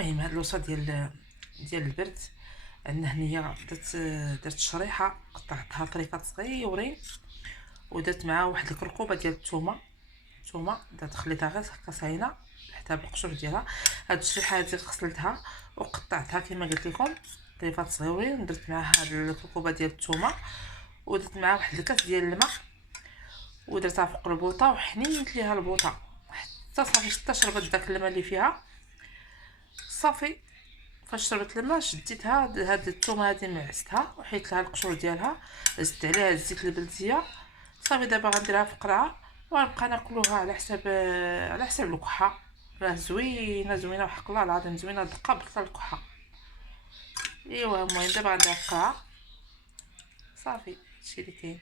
المهم هاد الوصفه ديال البرد عندنا هنايا. درت شريحه قطعتها طريفات صغيورين، ودرت معاها واحد الكركوبه ديال الثومه درت خليتها غير هكا ساينه حتى بالقشور ديالها. هاد الشريحه هادي غسلتها وقطعتها كما قلت لكم طريفات صغيورين، ودرت معاها هاد الكركوبه ديال الثومه، ودرت معاها واحد الكاس ديال الماء ودرتها فوق البوطه وحنيت ليها البوطه حتى صافي حتى شربت داك الماء اللي فيها. صافي فاش شربت الماء شديتها هاد الثومه هادي معستها وحيت لها القشور ديالها، زدت عليها الزيت البلديه. صافي دابا غنديرها في قرعه ونبقى ناكلوها على حساب الكحه. راه زوينه وحق الله العظيم زوينه دقه بطل الكحه. ايوا المهم دابا غنديرها في قرعه صافي هادشي اللي كاين.